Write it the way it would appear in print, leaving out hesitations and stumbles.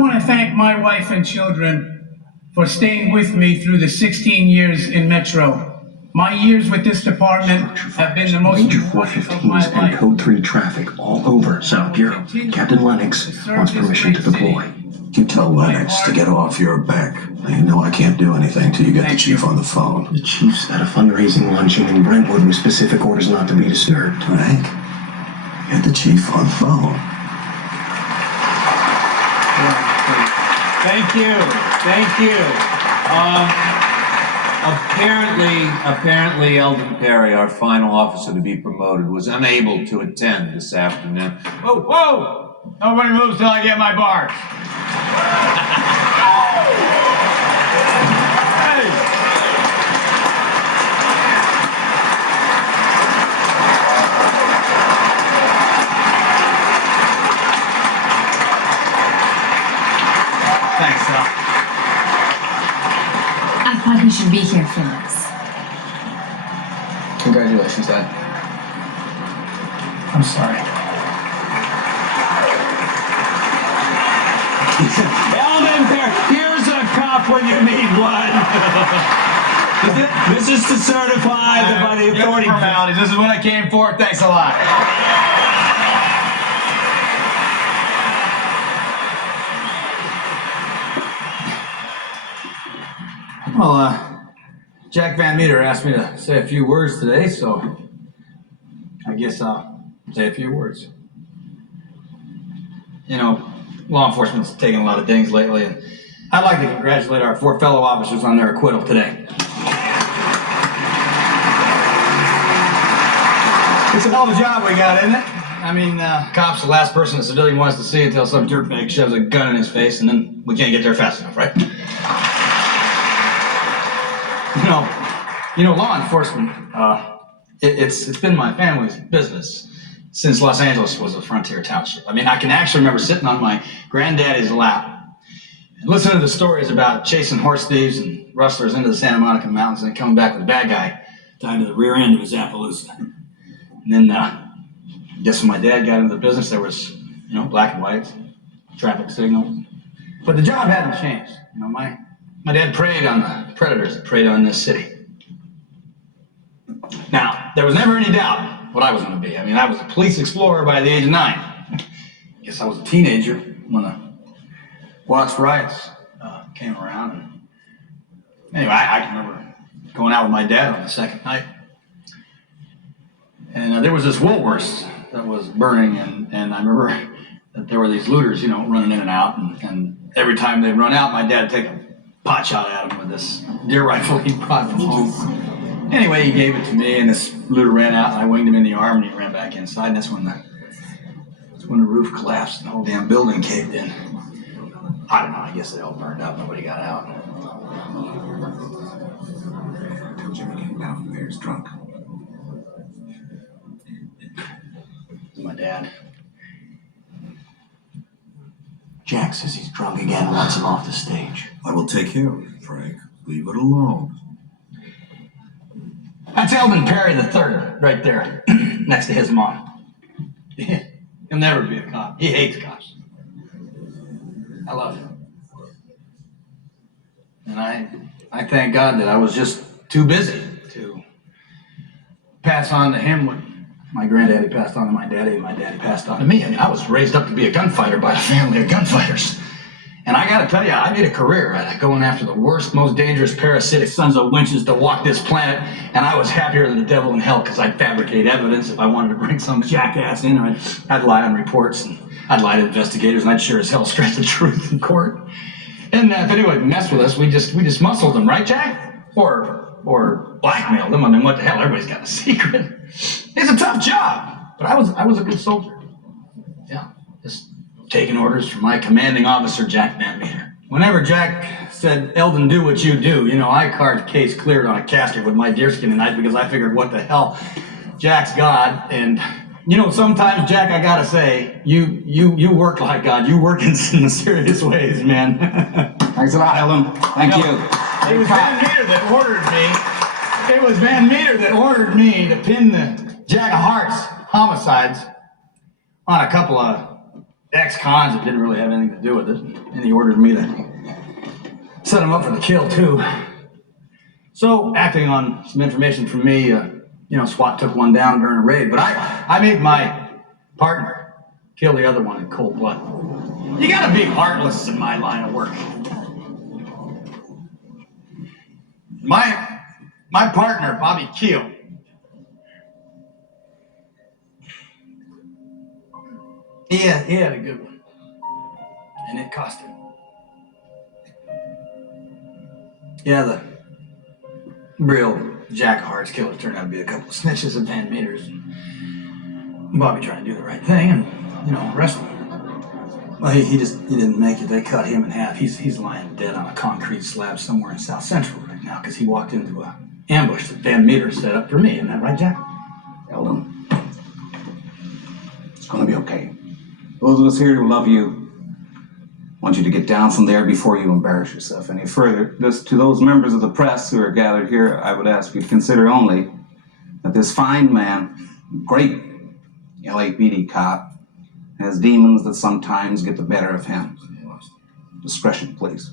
want to thank my wife and children for staying with me through the 16 years in Metro. My years with this department have been the most important of my Ranger 415's and life. Code 3 traffic all over South Bureau. Captain Lennox wants permission to deploy. You tell Lennox to get off your back. You know I can't do anything till you get the chief on the phone. The chief's at a fundraising luncheon in Brentwood with specific orders not to be disturbed. Frank, get the chief on the phone. Thank you. Thank you. Apparently, Eldon Perry, our final officer to be promoted, was unable to attend this afternoon. Whoa, whoa! Nobody moves till I get my bars. Hey! Thanks, Sal. I thought he should be here for this. Congratulations, Dad. I'm sorry. Eldon Perry, here's a cop when you need one. This is to certify that by the authority. Formalities. This is what I came for. Thanks a lot. Well, Jack Van Meter asked me to say a few words today, so I guess I'll say a few words. You know, law enforcement's taken a lot of dings lately, and I'd like to congratulate our 4 fellow officers on their acquittal today. It's a hell of a job we got, isn't it? I mean, cop's the last person a civilian wants to see until some dirtbag shoves a gun in his face, and then we can't get there fast enough, right? You know, law enforcement, it's been my family's business since Los Angeles was a frontier township. I mean, I can actually remember sitting on my granddaddy's lap and listening to the stories about chasing horse thieves and rustlers into the Santa Monica Mountains and then coming back with a bad guy tied to the rear end of his Appaloosa. And then, I guess when my dad got into the business, there was, black and whites, traffic signals. But the job hadn't changed. My dad preyed on the predators that preyed on this city. Now, there was never any doubt what I was going to be. I mean, I was a police explorer by the age of 9. I guess I was a teenager when the Watts riots came around. And anyway, I can remember going out with my dad on the second night. And there was this Woolworths that was burning, and I remember that there were these looters, running in and out. And every time they'd run out, my dad would take a pot shot at him with this deer rifle he brought from home. Anyway, he gave it to me, and this looter ran out, and I winged him in the arm, and he ran back inside, and that's when the roof collapsed and the whole damn building caved in. I don't know, I guess they all burned up, nobody got out. Till Jimmy came down from there, he's drunk. My dad. Jack says he's drunk again and wants him off the stage. I will take care of it, Frank. Leave it alone. That's Eldon Perry III, right there, next to his mom. He'll never be a cop. He hates cops. I love him. And I thank God that I was just too busy to pass on to him what my granddaddy passed on to my daddy, and my daddy passed on to me. I mean, I was raised up to be a gunfighter by a family of gunfighters. And I gotta tell you, I made a career at it, going after the worst, most dangerous parasitic sons of winches to walk this planet, and I was happier than the devil in hell because I'd fabricate evidence if I wanted to bring some jackass in, or I'd lie on reports, and I'd lie to investigators, and I'd sure as hell stretch the truth in court. And if anyone would mess with us, we just muscled them, right, Jack? Or blackmailed them. I mean, what the hell? Everybody's got a secret. It's a tough job, but I was a good soldier. Yeah, just taking orders from my commanding officer, Jack Van Meter. Whenever Jack said, "Eldon, do what you do," I carved case cleared on a casket with my deerskin tonight because I figured, what the hell, Jack's God. And sometimes, Jack, I gotta say, you work like God. You work in some serious ways, man. Thanks a lot, Eldon. Thank you. It was Van Meter that ordered me. It was Van Meter that ordered me to pin the Jack of Hearts homicides on a couple of ex-cons that didn't really have anything to do with it, and he ordered me to set him up for the kill, too. So, acting on some information from me, SWAT took one down during a raid, but I made my partner kill the other one in cold blood. You gotta be heartless in my line of work. My partner, Bobby Keel, he had a good one, and it cost him. Yeah, the real Jack of Hearts killer turned out to be a couple of snitches and Van Meters, and Bobby trying to do the right thing and, arrest him. Well, he didn't make it. They cut him in half. He's lying dead on a concrete slab somewhere in South Central right now because he walked into a ambush that Van Meter set up for me. Isn't that right, Jack? Eldon, it's gonna be okay. Those of us here who love you want you to get down from there before you embarrass yourself any further. Just to those members of the press who are gathered here, I would ask you to consider only that this fine man, great LAPD cop, has demons that sometimes get the better of him. Discretion, please.